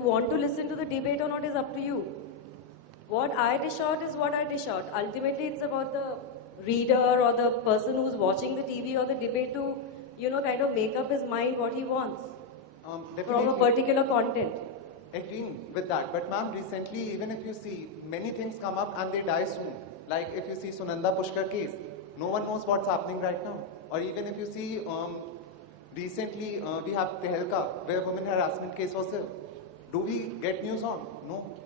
you want to listen to the debate or not is up to you. What I dish out is what I dish out. Ultimately, it's about the reader or the person who's watching the TV or the debate to, kind of make up his mind what he wants from a particular content. Agreeing with that. But ma'am, recently, even if you see, many things come up and they die soon. Like if you see Sunanda Pushkar case, no one knows what's happening right now. Or even if you see, recently we have Tehelka, where women harassment case was there. Do we get news on? No.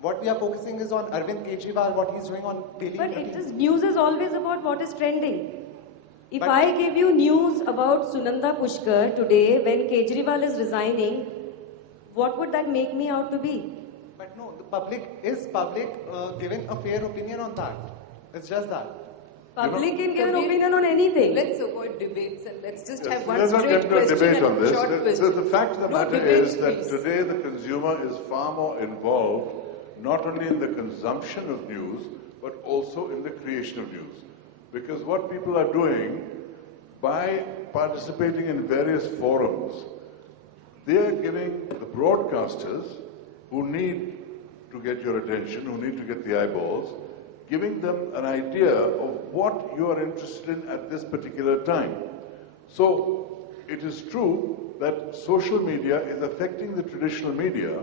What we are focusing is on Arvind Kejriwal, what he's doing on daily. But news is always about what is trending. If I give you news about Sunanda Pushkar today, when Kejriwal is resigning, what would that make me out to be? But no, the public giving a fair opinion on that. It's just that. Public can give an opinion on anything. Let's avoid debates and let's just have one let's straight not get into a question debate on and this. short question. The fact of the matter debates, is that please. today the consumer is far more involved, not only in the consumption of news, but also in the creation of news. Because what people are doing, by participating in various forums, they are giving the broadcasters who need to get your attention, who need to get the eyeballs, giving them an idea of what you are interested in at this particular time. So it is true that social media is affecting the traditional media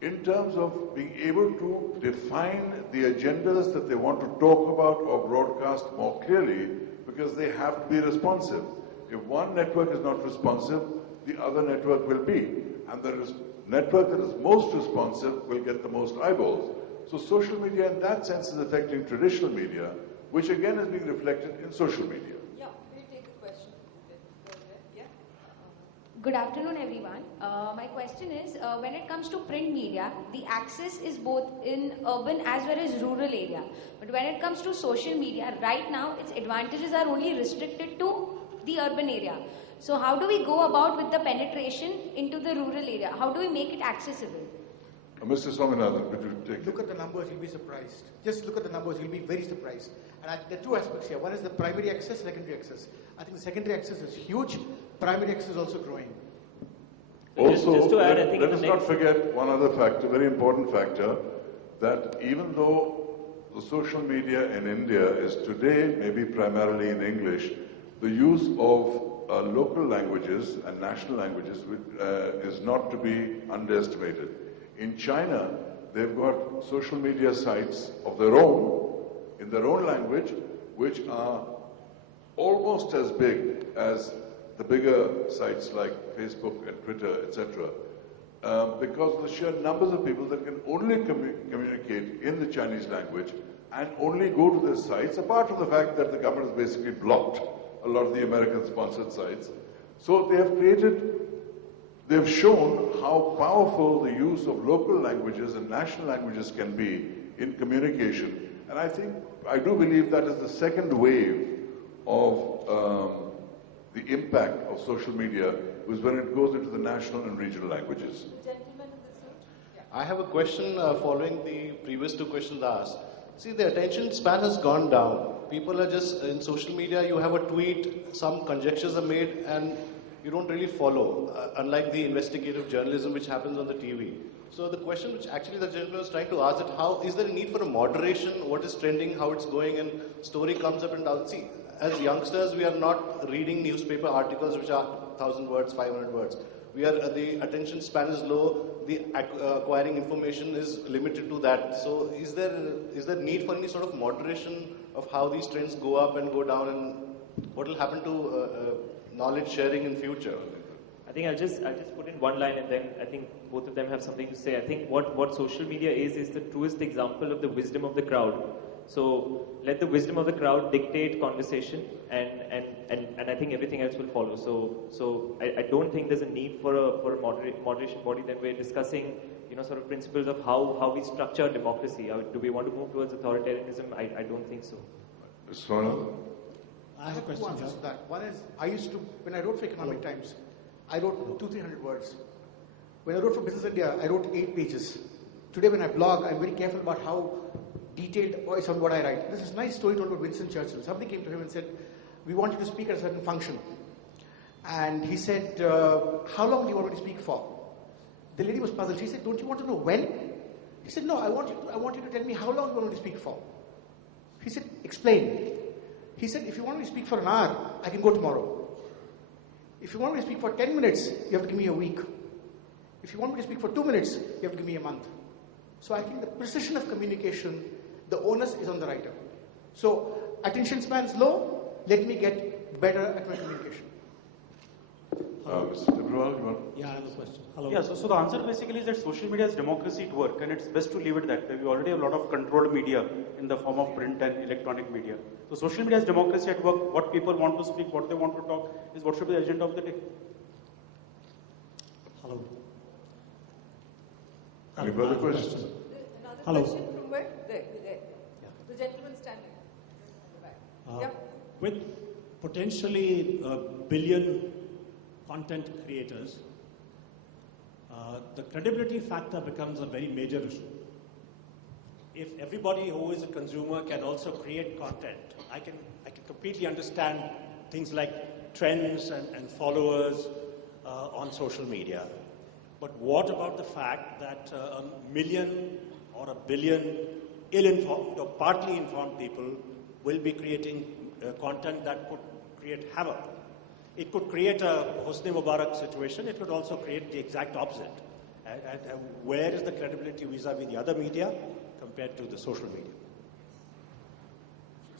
in terms of being able to define the agendas that they want to talk about or broadcast more clearly, because they have to be responsive. If one network is not responsive, the other network will be. And the network that is most responsive will get the most eyeballs. So social media in that sense is affecting traditional media, which again is being reflected in social media. Yeah, we'll take a question. Yeah. Good afternoon, everyone. My question is, when it comes to print media, the access is both in urban as well as rural area. But when it comes to social media, right now, its advantages are only restricted to the urban area. So how do we go about with the penetration into the rural area? How do we make it accessible? Mr. Swaminathan, would you take Look at the numbers, you'll be surprised. Just look at the numbers, you'll be very surprised. And there are two aspects here. One is the primary access, secondary access. I think the secondary access is huge. Primary access is also growing. Also, just to add, I think let us not forget one other factor, very important factor, that even though the social media in India is today maybe primarily in English, the use of local languages and national languages is not to be underestimated. In China, they've got social media sites of their own, in their own language, which are almost as big as the bigger sites like Facebook and Twitter, etc. Because of the sheer numbers of people that can only communicate in the Chinese language and only go to their sites, apart from the fact that the government has basically blocked a lot of the American-sponsored sites. So they've shown how powerful the use of local languages and national languages can be in communication. And I do believe that is the second wave of the impact of social media, is when it goes into the national and regional languages. I have a question following the previous two questions asked. See, the attention span has gone down. People are just, in social media, you have a tweet, some conjectures are made, and you don't really follow, unlike the investigative journalism which happens on the TV. So the question which actually the gentleman was trying to ask is, how is there a need for a moderation, what is trending, how it's going, and story comes up and down. See, as youngsters, we are not reading newspaper articles which are 1,000 words, 500 words. The attention span is low, the acquiring information is limited to that. So is there need for any sort of moderation of how these trends go up and go down, and what will happen to knowledge sharing in future? I think I'll just put in one line, and then I think both of them have something to say. I think what social media is the truest example of the wisdom of the crowd. So let the wisdom of the crowd dictate conversation, and I think everything else will follow. So I don't think there's a need for a moderation body that we're discussing, sort of principles of how we structure democracy. Do we want to move towards authoritarianism? I don't think so. I have a question to that. One is, when I wrote for Economic Times, I wrote 200-300 words. When I wrote for Business India, I wrote 8 pages. Today when I blog, I'm very careful about how detailed is on what I write. This is a nice story told about Winston Churchill. Somebody came to him and said, we want you to speak at a certain function. And he said, how long do you want me to speak for? The lady was puzzled. She said, don't you want to know when? He said, no, I want you to tell me how long you want me to speak for. He said, explain. He said, if you want me to speak for an hour, I can go tomorrow. If you want me to speak for 10 minutes, you have to give me a week. If you want me to speak for 2 minutes, you have to give me a month. So I think the precision of communication, the onus is on the writer. So attention span is low, let me get better at my communication. Mr. Tibrewal, you want? Yeah, I have a question. Hello. Yeah, so the answer basically is that social media is democracy at work, and it's best to leave it that way. We already have a lot of controlled media in the form of print and electronic media. So social media is democracy at work. What people want to speak, what they want to talk is what should be the agenda of the day. Hello. Any further questions? Another Hello. question from where? There. Yeah. The gentleman standing in the back. Yeah. With potentially a billion content creators, the credibility factor becomes a very major issue. If everybody who is a consumer can also create content, I can completely understand things like trends and followers on social media. But what about the fact that a million or a billion ill-informed or partly informed people will be creating content that could create havoc? It could create a Hosni Mubarak situation. It could also create the exact opposite. And where is the credibility vis-a-vis the other media compared to the social media?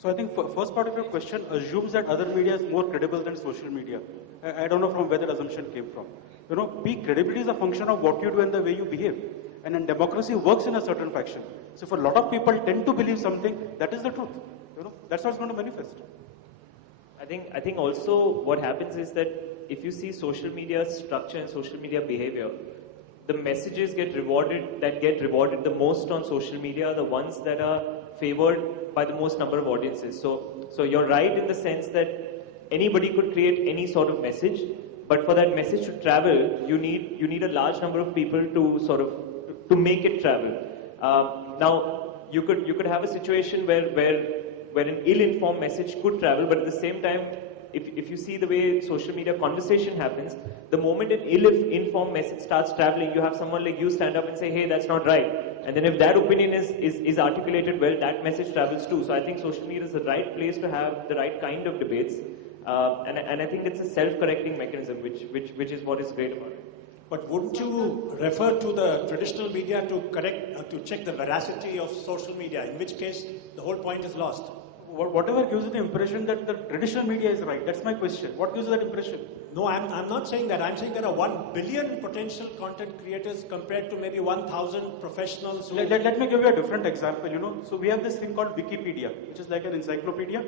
So I think first part of your question assumes that other media is more credible than social media. I don't know from where that assumption came from. Credibility is a function of what you do and the way you behave. And then democracy works in a certain fashion. So if a lot of people tend to believe something, that is the truth. That's how it's going to manifest. I think also what happens is that if you see social media structure and social media behavior, the messages get rewarded the most on social media are the ones that are favored by the most number of audiences. So you're right in the sense that anybody could create any sort of message, but for that message to travel, you need a large number of people to make it travel. Now you could have a situation where an ill-informed message could travel, but at the same time, if you see the way social media conversation happens, the moment an ill-informed message starts traveling, you have someone like you stand up and say, hey, that's not right. And then if that opinion is articulated well, that message travels too. So I think social media is the right place to have the right kind of debates. And I think it's a self-correcting mechanism, which is what is great about it. But wouldn't you refer to the traditional media to check the veracity of social media, in which case the whole point is lost? Whatever gives you the impression that the traditional media is right, that's my question. What gives you that impression? No, I'm not saying that. I'm saying there are 1 billion potential content creators compared to maybe 1,000 professionals. Let me give you a different example. So we have this thing called Wikipedia, which is like an encyclopedia.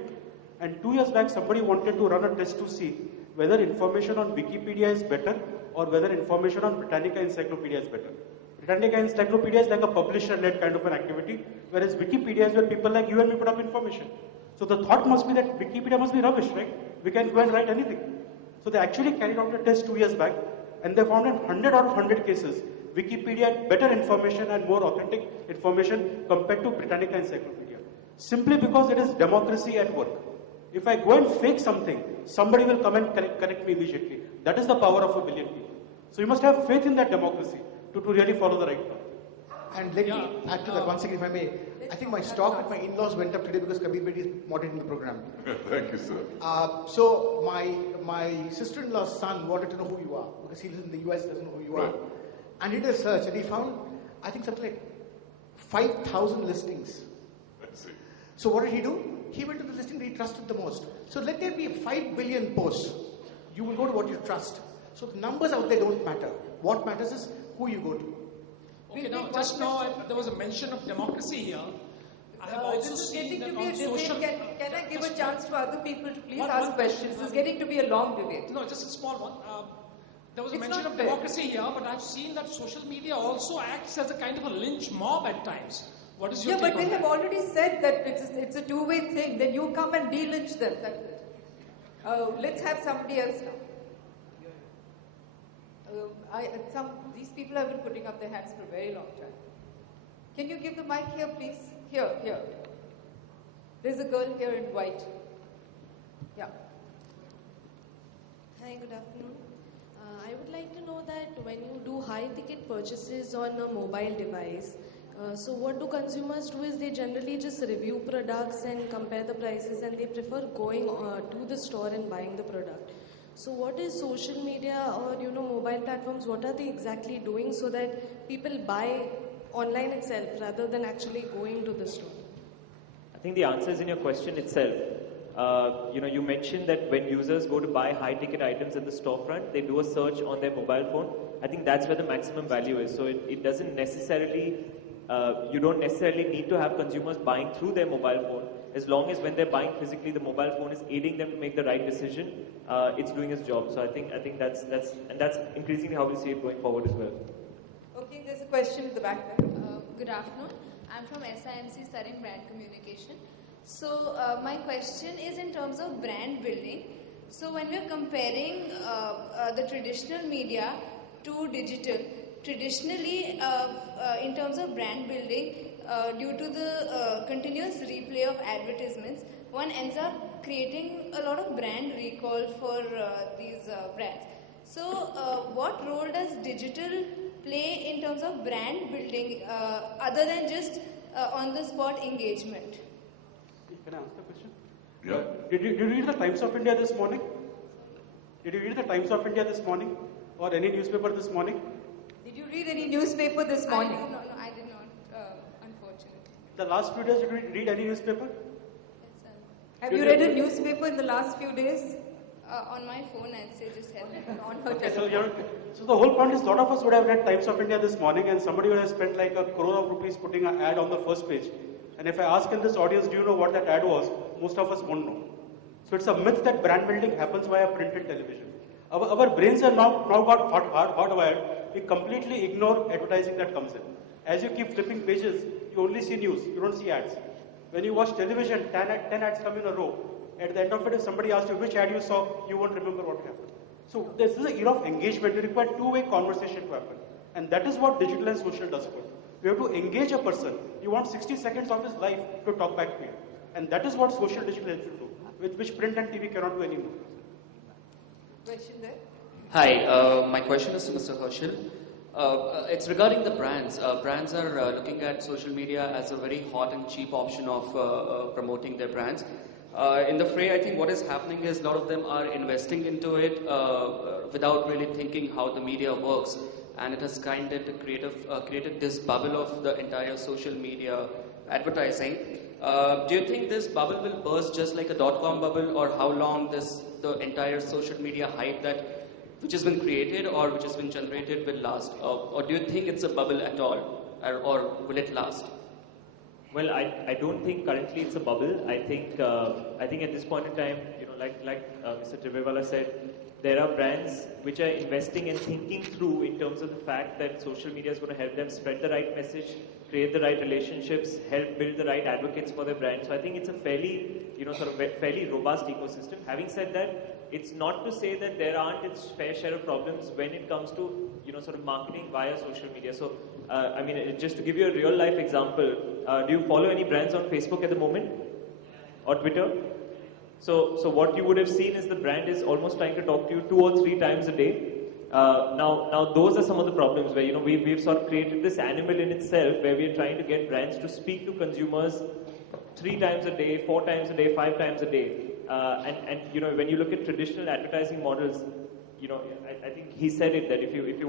And 2 years back, somebody wanted to run a test to see whether information on Wikipedia is better or whether information on Britannica Encyclopedia is better. Britannica Encyclopedia is like a publisher-led kind of an activity, whereas Wikipedia is where people like you and me put up information. So the thought must be that Wikipedia must be rubbish, right? We can go and write anything. So they actually carried out a test 2 years back, and they found in 100 out of 100 cases, Wikipedia had better information and more authentic information compared to Britannica Encyclopedia. Simply because it is democracy at work. If I go and fake something, somebody will come and correct me immediately. That is the power of 1 billion people. So you must have faith in that democracy to really follow the right path. And let me add to that one second, if I may. I think my stock with my in-laws went up today because Kabir Bedi is moderating the program. Thank you, sir. So my sister-in-law's son wanted to know who you are because he lives in the US, doesn't know who you are. Right. And he did a search and he found, I think, something like 5,000 listings. I see. So what did he do? He went to the listing that he trusted the most. So let there be 5 billion posts. You will go to what you trust. So the numbers out there don't matter. What matters is who you go to. Okay, now just now there was a mention of democracy here. I have also this is seen getting that to be a on debate. social... Can I give a chance to other people to please One ask questions? question. This is getting to be a long debate. No, just a small one. There was a It's mention not of fair. democracy here, but I've seen that social media also acts as a kind of a lynch mob at times. What is your Yeah, take but they on have that? already said that it's a two-way thing. Then you come and de-lynch them. That's it. Let's have somebody else now. These people have been putting up their hands for a very long time. Can you give the mic here, please? Here. There's a girl here in white. Yeah. Hi, good afternoon. I would like to know that when you do high ticket purchases on a mobile device, so what do consumers do is they generally just review products and compare the prices, and they prefer going to the store and buying the product. So what is social media or mobile platforms, what are they exactly doing so that people buy online itself rather than actually going to the store? I think the answer is in your question itself. You mentioned that when users go to buy high-ticket items at the storefront, they do a search on their mobile phone. I think that's where the maximum value is. So it doesn't necessarily, you don't necessarily need to have consumers buying through their mobile phone. As long as when they're buying physically, the mobile phone is aiding them to make the right decision, it's doing its job. So I think that's increasingly how we see it going forward as well. Okay, there's a question at the back there. Good afternoon. I'm from SIMC studying brand communication. So my question is in terms of brand building. So when we're comparing the traditional media to digital, traditionally in terms of brand building, due to the continuous replay of advertisements, one ends up creating a lot of brand recall for these brands. So what role does digital play in terms of brand building other than just on-the-spot engagement? Can I ask the question? Yeah. Did you read the Times of India this morning? Did you read the Times of India this morning? Or any newspaper this morning? Did you read any newspaper this morning? No, I did not, unfortunately. The last few days, did you read any newspaper? Yes, sir. Have you read a newspaper in the last few days? On my phone, I'd say just help me. On her Okay, telephone. so the whole point is, a lot of us would have read Times of India this morning, and somebody would have spent like ₹1 crore putting an ad on the first page. And if I ask in this audience, do you know what that ad was? Most of us won't know. So it's a myth that brand building happens via printed television. Our brains are now got hardwired. We completely ignore advertising that comes in. As you keep flipping pages, you only see news. You don't see ads. When you watch television, 10 ads come in a row. At the end of it, if somebody asks you which ad you saw, you won't remember what happened. So this is an era of engagement. You require two-way conversation to happen. And that is what digital and social does for you. You have to engage a person. You want 60 seconds of his life to talk back to you. And that is what social digital helps you do, which print and TV cannot do anymore. Question there. Hi, my question is to Mr. Herschel. It's regarding the brands. Brands are looking at social media as a very hot and cheap option of promoting their brands. In the fray, I think what is happening is a lot of them are investing into it without really thinking how the media works. And it has kind of created this bubble of the entire social media advertising. Do you think this bubble will burst just like a .com bubble, or how long the entire social media hype which has been created or which has been generated will last? Or do you think it's a bubble at all, or will it last? Well, I don't think currently it's a bubble. I think at this point in time, like Mr. Trivewala said, there are brands which are investing and thinking through in terms of the fact that social media is going to help them spread the right message, create the right relationships, help build the right advocates for their brand. So I think it's a fairly, fairly robust ecosystem. Having said that, it's not to say that there aren't its fair share of problems when it comes to, marketing via social media. So, just to give you a real life example, do you follow any brands on Facebook at the moment? Or Twitter? So what you would have seen is the brand is almost trying to talk to you 2 or 3 times a day. Now those are some of the problems where, we've sort of created this animal in itself where we're trying to get brands to speak to consumers 3 times a day, 4 times a day, 5 times a day. And when you look at traditional advertising models, I think he said it that if you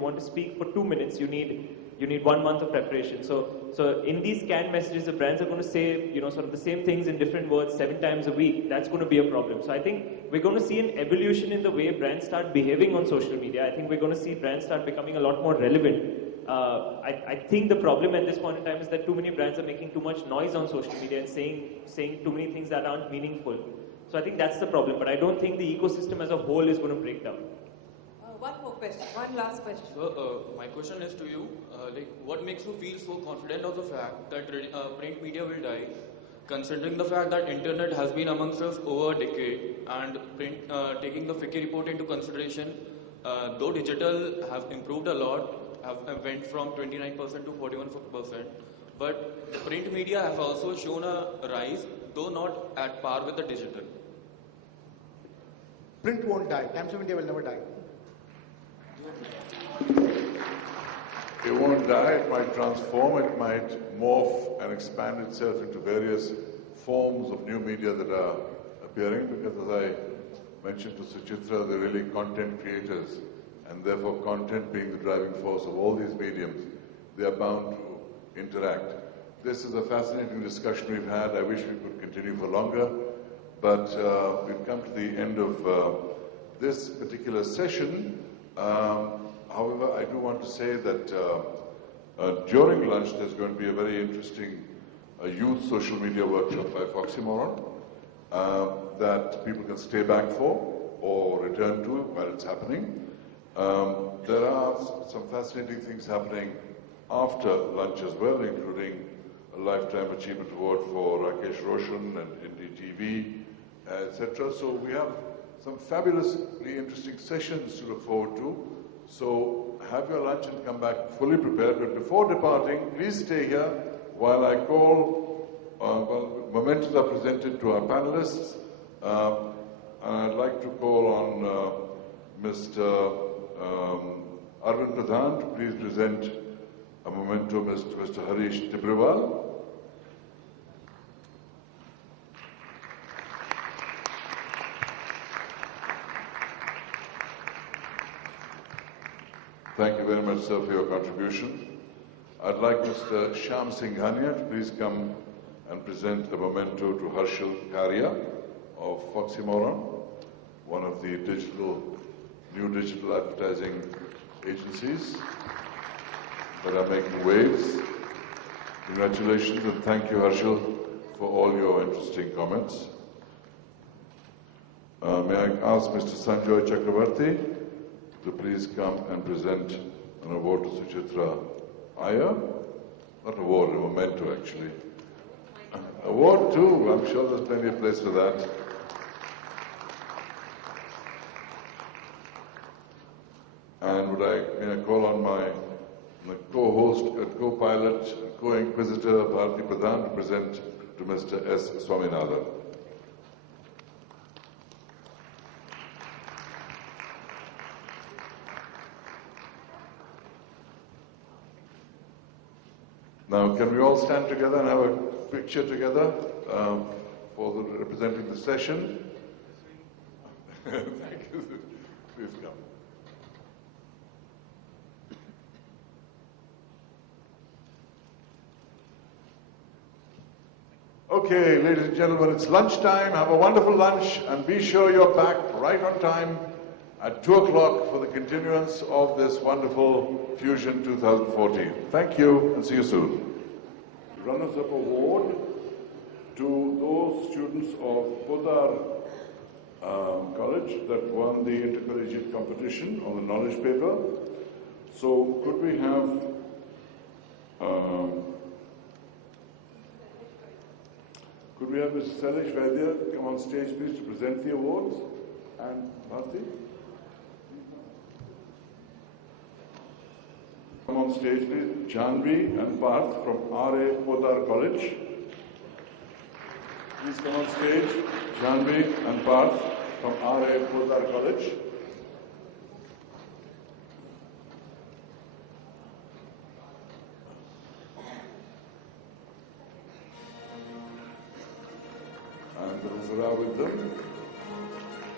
want to speak for 2 minutes, you need 1 month of preparation. So in these canned messages, the brands are going to say sort of the same things in different words 7 times a week. That's going to be a problem. So I think we're going to see an evolution in the way brands start behaving on social media. I think we're going to see brands start becoming a lot more relevant. I think the problem at this point in time is that too many brands are making too much noise on social media and saying too many things that aren't meaningful. So I think that's the problem, but I don't think the ecosystem as a whole is going to break down. One more question, one last question. So, my question is to you, what makes you feel so confident of the fact that print media will die, considering the fact that internet has been amongst us over a decade, and print, taking the FICCI report into consideration, though digital have improved a lot, have went from 29% to 41%, but print media have also shown a rise, though not at par with the digital. Print won't die. Times of India will never die. It won't die, it might transform, it might morph and expand itself into various forms of new media that are appearing, because as I mentioned to Suchitra, they're really content creators, and therefore content being the driving force of all these mediums, they are bound to interact. This is a fascinating discussion we've had. I wish we could continue for longer, but we've come to the end of this particular session. However, I do want to say that during lunch there's going to be a very interesting youth social media workshop by Foxymoron that people can stay back for or return to while it's happening. There are some fascinating things happening after lunch as well, including a Lifetime Achievement Award for Rakesh Roshan and Indie TV, etc. So we have some fabulously interesting sessions to look forward to. So have your lunch and come back fully prepared. But before departing, please stay here while I call, mementos are presented to our panelists. And I'd like to call on Mr. Arvind Pradhan to please present a memento to Mr. Harish Tibrewal. Thank you very much, sir, for your contribution. I'd like Mr. Shyam Singhania to please come and present the memento to Harshal Karia of Foxymoron, one of the new digital advertising agencies that are making waves. Congratulations and thank you, Harshal, for all your interesting comments. May I ask Mr. Sanjoy Chakravarti to please come and present an award to Suchitra Iyer? Not award, a memento actually. Award too, I'm sure there's plenty of place for that. And may I call on my co-host, co-pilot, co-inquisitor Bharati Pradhan to present to Mr. S. Swaminathan. Now, can we all stand together and have a picture together for representing the session? Thank you. Please come. Okay, ladies and gentlemen, it's lunchtime. Have a wonderful lunch and be sure you're back right on time at 2 o'clock for the continuance of this wonderful Fusion 2014. Thank you and see you soon. Runners-up award to those students of Podar College that won the intercollegiate competition on the knowledge paper. So could we have Mr. Salish Vaidya come on stage, please, to present the awards? And Bharti? Come on stage, please. Janvi and Parth from R.A. Podar College. Please come on stage. Janvi and Parth from R.A. Podar College. And the Ruzara with them.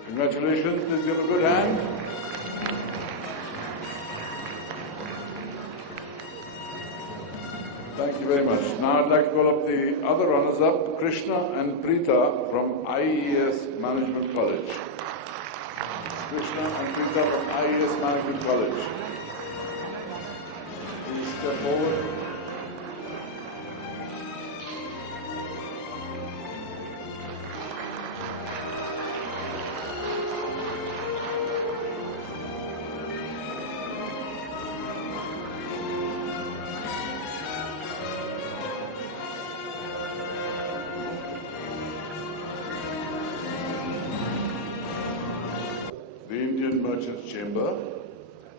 Congratulations, please give a good hand. Thank you very much. Now I'd like to call up the other runners-up, Krishna and Preeta from IES Management College. Krishna and Preeta from IES Management College. Please step forward. Merchants Chamber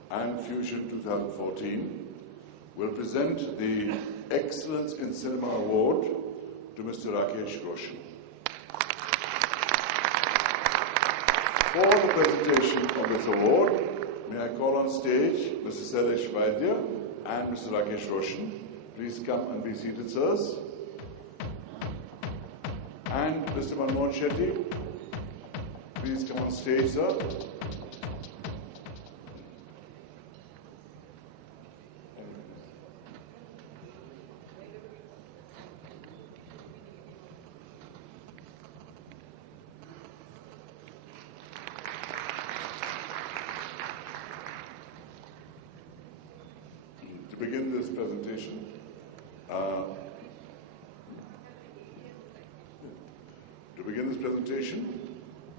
and Fusion 2014 will present the Excellence in Cinema Award to Mr. Rakesh Roshan. For the presentation of this award, may I call on stage Mr. Sailesh Vaidya and Mr. Rakesh Roshan. Please come and be seated, sirs. And Mr. Manmohan Shetty, please come on stage, sir. To begin this presentation,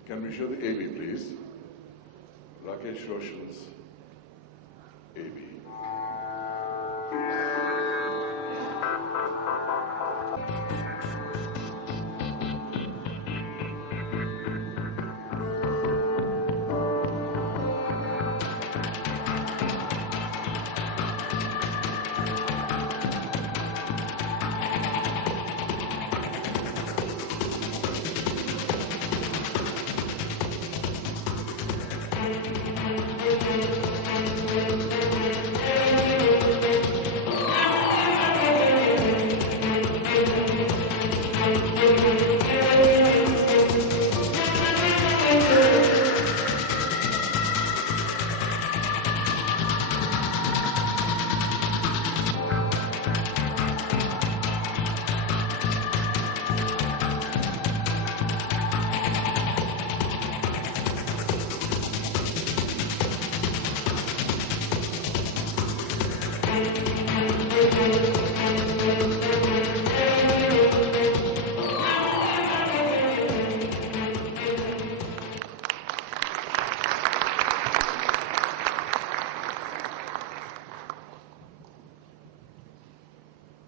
can we show the AV, please? Rakesh Roshan's AV.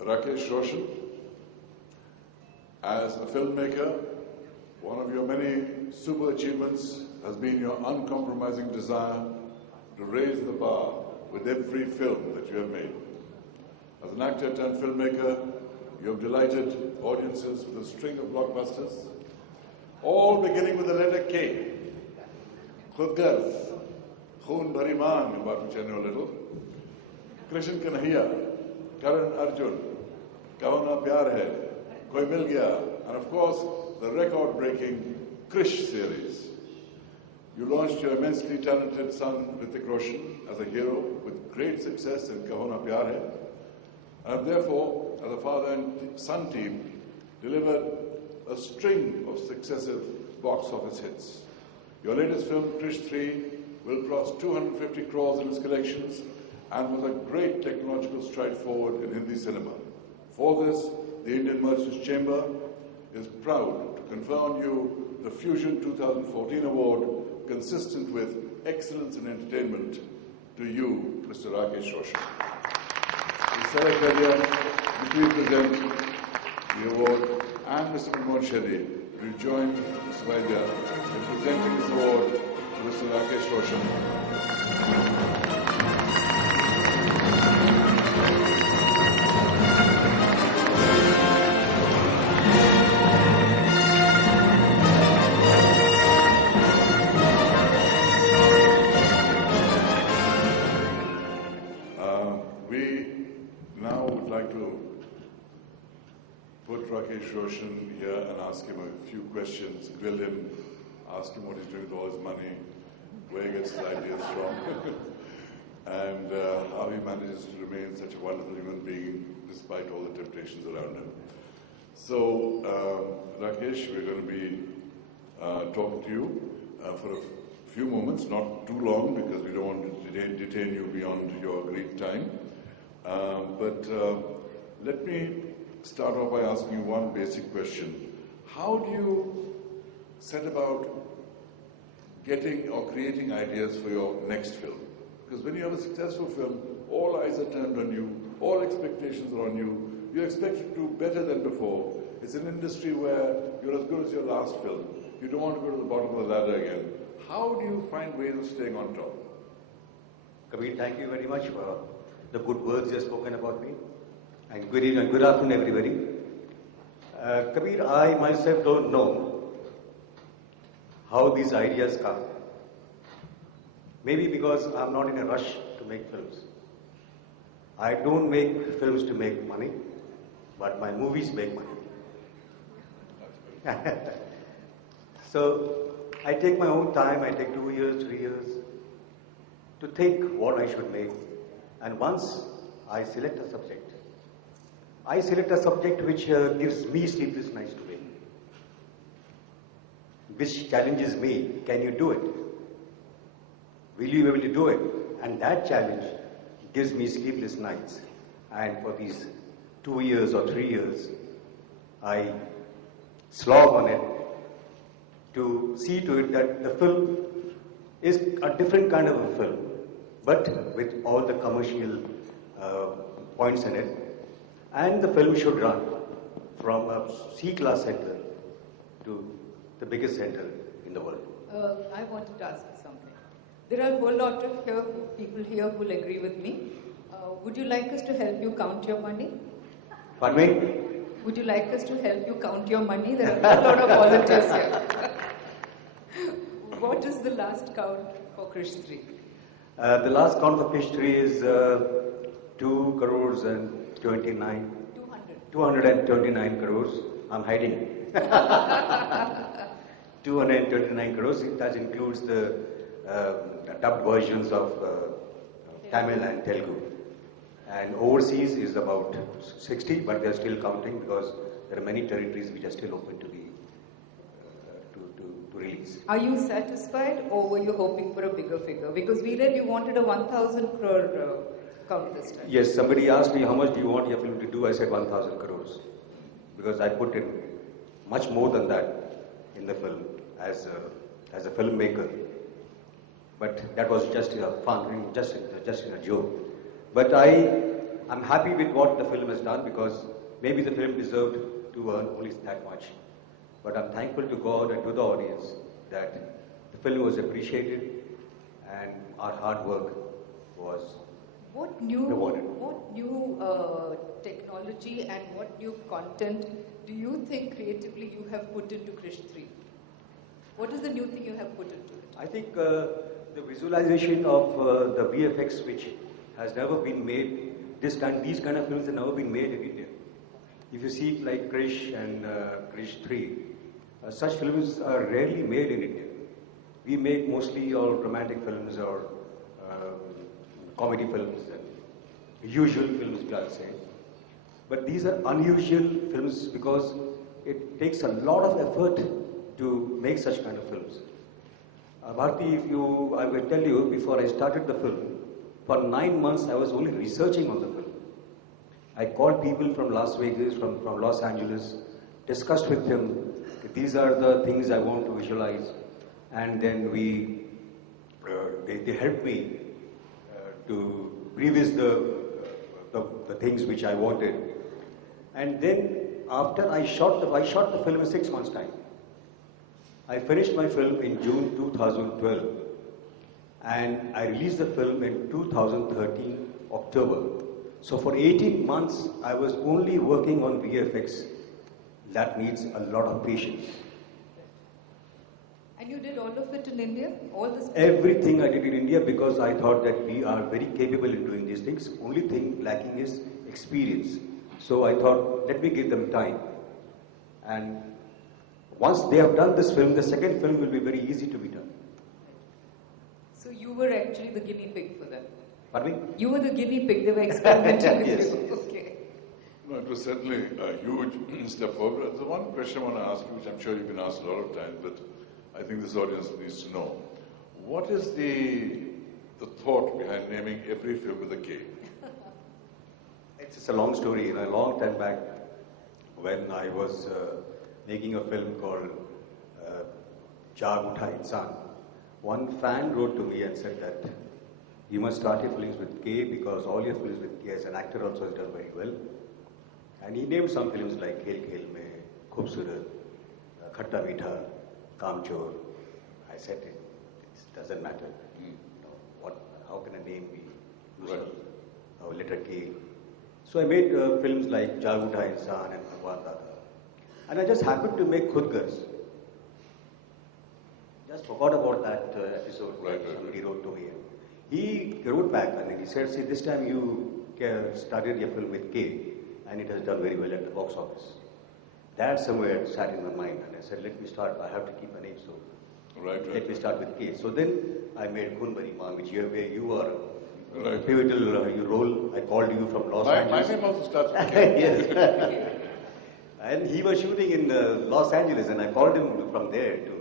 Rakesh Roshan, as a filmmaker, one of your many super achievements has been your uncompromising desire to raise the bar with every film that you have made. As an actor turned filmmaker, you have delighted audiences with a string of blockbusters, all beginning with the letter K. Khudgarz, Khoon Bhari Maan, about which I know a little, Krishan Kanhaiya, Karan Arjun, Kahuna Pyar Hai, Koi Mil Gaya, and of course, the record-breaking Krish series. You launched your immensely talented son, Hrithik Roshan, as a hero with great success in Kahuna Pyar Hai, and therefore, as a father and son team, delivered a string of successive box office hits. Your latest film, Krish 3, will cross 250 crores in its collections and was a great technological stride forward in Hindi cinema. For this, the Indian Merchants Chamber is proud to confer on you the Fusion 2014 award, consistent with excellence in entertainment. To you, Mr. Rakesh Roshan. Mr. Sailesh Vaidya, we present the award, and Mr. Manmohan Shetty will join Mr. Vaidya in presenting this award to Mr. Rakesh Roshan. Rakesh Roshan here and ask him a few questions, grill him, ask him what he's doing with all his money, where he gets his ideas from, and how he manages to remain such a wonderful human being despite all the temptations around him. So, Rakesh, we're going to be talking to you for a few moments, not too long because we don't want to detain you beyond your agreed time. But let me start off by asking you one basic question. How do you set about getting or creating ideas for your next film? Because when you have a successful film, all eyes are turned on you, all expectations are on you, you expect to do better than before. It's an industry where you're as good as your last film. You don't want to go to the bottom of the ladder again. How do you find ways of staying on top? Kabir, thank you very much for the good words you have spoken about me. And good evening, good afternoon, everybody. Kabir, I myself don't know how these ideas come. Maybe because I'm not in a rush to make films. I don't make films to make money, but my movies make money. So I take my own time, I take 2 years, 3 years to think what I should make. And once I select a subject which gives me sleepless nights to make, which challenges me. Can you do it? Will you be able to do it? And that challenge gives me sleepless nights. And for these 2 years or 3 years, I slog on it to see to it that the film is a different kind of a film, but with all the commercial points in it. And the film should run from a C-class center to the biggest center in the world. I wanted to ask you something. There are a whole lot of people here who will agree with me. Would you like us to help you count your money? Pardon me? Would you like us to help you count your money? There are a lot of volunteers here. What is the last count for Krish 3? The last count for Krish 3 is 2 crores and 229 crores. I'm hiding. 229 crores. That includes the dubbed versions of Tamil and Telugu. And overseas is about 60, but they're still counting because there are many territories which are still open to be to release. Are you satisfied, or were you hoping for a bigger figure? Because we read you wanted a 1,000 crore count this time. Yes, somebody asked me how much do you want your film to do. I said 1,000 crores because I put in much more than that in the film as a filmmaker. But that was just a fun, just a joke. But I'm happy with what the film has done because maybe the film deserved to earn only that much. But I'm thankful to God and to the audience that the film was appreciated and our hard work was rewarded. What new technology and what new content do you think creatively you have put into Krish 3? What is the new thing you have put into it? I think the visualization of the VFX, which has never been made, these kind of films have never been made in India. If you see like Krish and Krish 3, such films are rarely made in India. We make mostly all romantic films or comedy films and usual films, I'll say. But these are unusual films because it takes a lot of effort to make such kind of films. Bharti, I will tell you, before I started the film, for 9 months I was only researching on the film. I called people from Las Vegas, from Los Angeles, discussed with them, these are the things I want to visualize, and then they helped me to revisit the things which I wanted. And then after I shot the film in 6 months' time. I finished my film in June 2012 and I released the film in 2013 October. So for 18 months I was only working on VFX. That needs a lot of patience. And you did all of it in India? All this? Everything I did in India because I thought that we are very capable in doing these things. Only thing lacking is experience. So I thought, let me give them time. And once they have done this film, the second film will be very easy to be done. So you were actually the guinea pig for them? Pardon me? You were the guinea pig, they were experimenting with Yes, you. yes. Okay. No, it was certainly a huge step forward. There's one question I want to ask you, which I'm sure you've been asked a lot of times, but I think this audience needs to know. What is the thought behind naming every film with a K? It's a long story. A long time back, when I was making a film called Jaag Utha Insan, one fan wrote to me and said that you must start your films with K because all your films with K as an actor also has done very well. And he named some films like Khel Khel Mein, Khoobsurat, Khatta Meetha, Kamchor. I said it doesn't matter. How can a name be used of letter K? So I made films like Jaag Utha Insan and Bhagwan Dada. And I just happened to make Khud Garz. just forgot about that episode that somebody wrote to me. He wrote back and he said, see, this time you started your film with K and it has done very well at the box office. That somewhere sat in my mind and I said, let me start. I have to keep a name, so let me start with K. So then I made Khunbari Maan, which where you are pivotal your role. I called you from Los Angeles. My name also starts with K. Yes. And he was shooting in Los Angeles and I called him from there to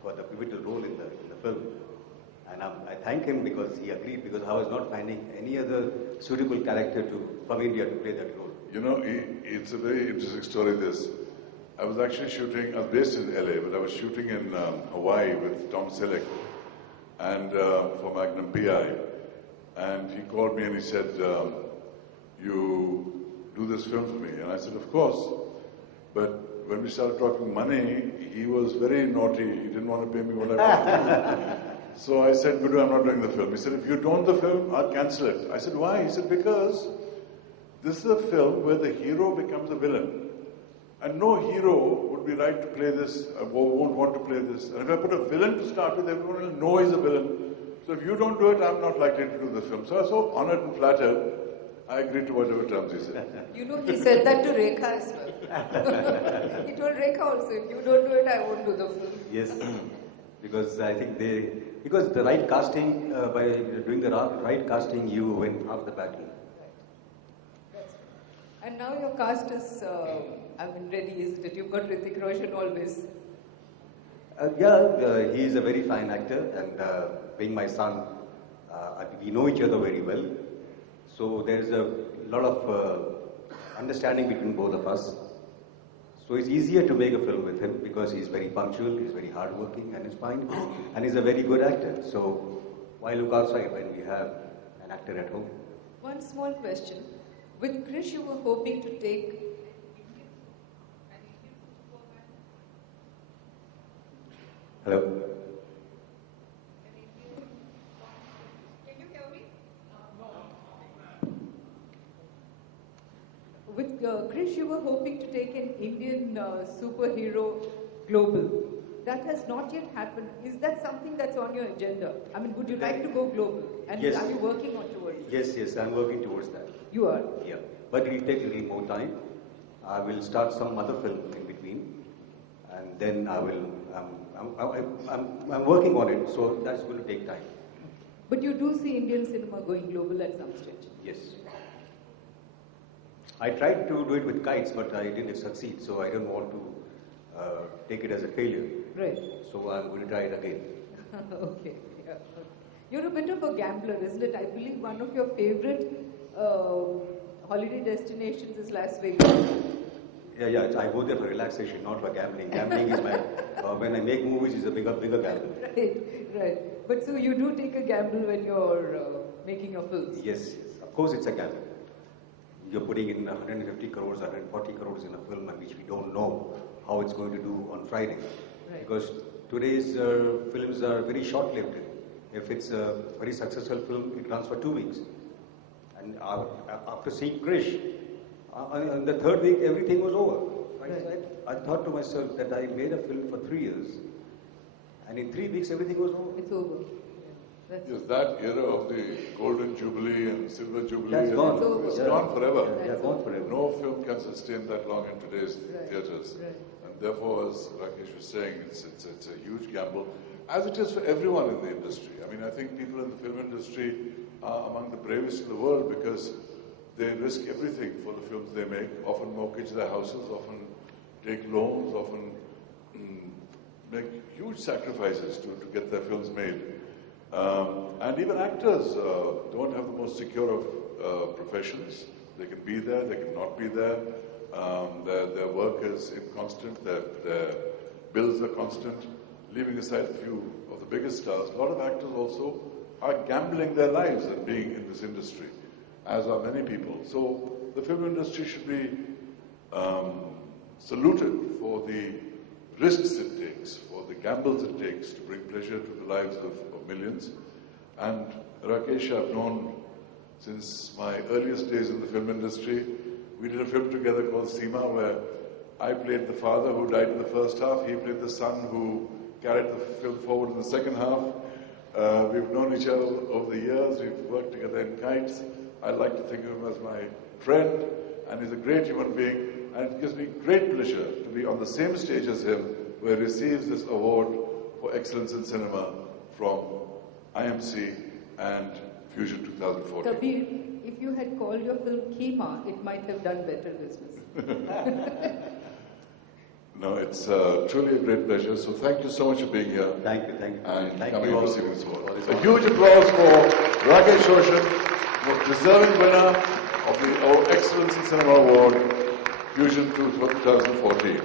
for the pivotal role in the film. And I thank him because he agreed, because I was not finding any other suitable character from India to play that role. You know, it's a very interesting story, this. I was actually shooting, I was based in LA, but I was shooting in Hawaii with Tom Selleck and for Magnum PI. And he called me and he said, you do this film for me? And I said, of course. But when we started talking money, he was very naughty. He didn't want to pay me what I wanted. So I said, Guru, I'm not doing the film. He said, if you don't the film, I'll cancel it. I said, why? He said, because this is a film where the hero becomes a villain. And no hero would be right to play this, or won't want to play this. And if I put a villain to start with, everyone will know he's a villain. So if you don't do it, I'm not likely to do the film. So I was so honored and flattered, I agreed to whatever terms he said. You know, he said that to Rekha as well. He told Rekha also, if you don't do it, I won't do the film. Yes, because I think because the right casting, by doing the right casting, you win half the battle. And now your cast is, ready, isn't it? You've got Hrithik Roshan always. He is a very fine actor, and being my son, we know each other very well. So there's a lot of understanding between both of us. So it's easier to make a film with him because he's very punctual, he's very hardworking, and he's fine, and he's a very good actor. So why look outside when we have an actor at home? One small question. With Krish, you were hoping to take... Hello? Can you hear me? With Krish, you were hoping to take an Indian superhero global. That has not yet happened. Is that something that's on your agenda? I mean, would you like to go global? And Yes. are you working on towards it? Yes, I'm working towards that. You are? Yeah, but it will take a little more time. I will start some other film in between, and then I will. I'm working on it, so that's going to take time. But you do see Indian cinema going global at some stage? Yes. I tried to do it with kites, but I didn't succeed, so I don't want to take it as a failure. Right. So I'm going to try it again. Okay. Yeah. You're a bit of a gambler, isn't it? I believe one of your favorite holiday destinations is Las Vegas. Yeah, I go there for relaxation, not for gambling. Gambling is my, when I make movies, is a bigger gamble. Right. But so you do take a gamble when you're making your films? Yes. Of course it's a gamble. You're putting in 150 crores, 140 crores in a film which we don't know how it's going to do on Friday. Right. Because today's films are very short-lived. If it's a very successful film, it runs for 2 weeks. And after seeing Krish, on the third week, everything was over. Right. I thought to myself that I made a film for 3 years, and in 3 weeks, everything was over. It's over. Yes, that era of the Golden Jubilee and Silver Jubilee That's gone. It's gone forever. Yeah, gone forever. No film can sustain that long in today's theatres. Right. And therefore, as Rakesh was saying, it's a huge gamble, as it is for everyone in the industry. I mean, I think people in the film industry are among the bravest in the world because they risk everything for the films they make, often mortgage their houses, often take loans, often make huge sacrifices to get their films made. And even actors don't have the most secure of professions. They can be there, they can not be there. Their work is inconstant, their bills are constant. Leaving aside a few of the biggest stars, a lot of actors also are gambling their lives and being in this industry, as are many people. So the film industry should be saluted for the risks it takes, for the gambles it takes to bring pleasure to the lives of millions. And Rakesh, I've known since my earliest days in the film industry. We did a film together called Seema, where I played the father who died in the first half. He played the son who carried the film forward in the second half. We've known each other over the years. We've worked together in kites. I like to think of him as my friend, and he's a great human being. And it gives me great pleasure to be on the same stage as him, where he receives this award for excellence in cinema from IMC and Fusion 2014. Kabir, if you had called your film Keema, it might have done better business. No, it's truly a great pleasure. So thank you so much for being here. Thank you. And coming and receiving this award. A huge applause for Rakesh Roshan, most deserving winner of the Excellence in Cinema Award, Fusion 2014.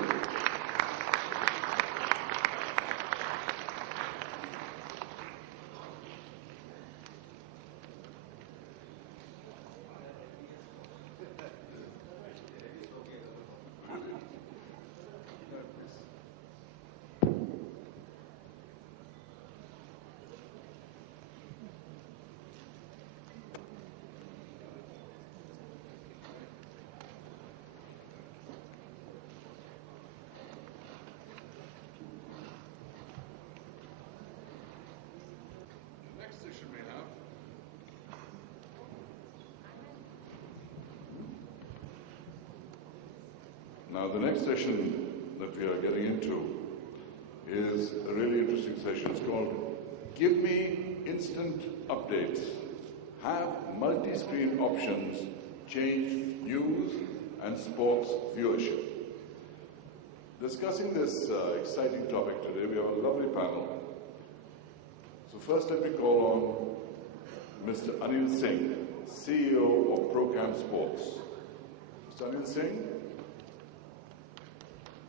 Now, the next session that we are getting into is a really interesting session. It's called Give Me Instant Updates. Have multi-screen options change news and sports viewership? Discussing this exciting topic today, we have a lovely panel. So first let me call on Mr. Anil Singh, CEO of Procam Sports. Mr. Anil Singh?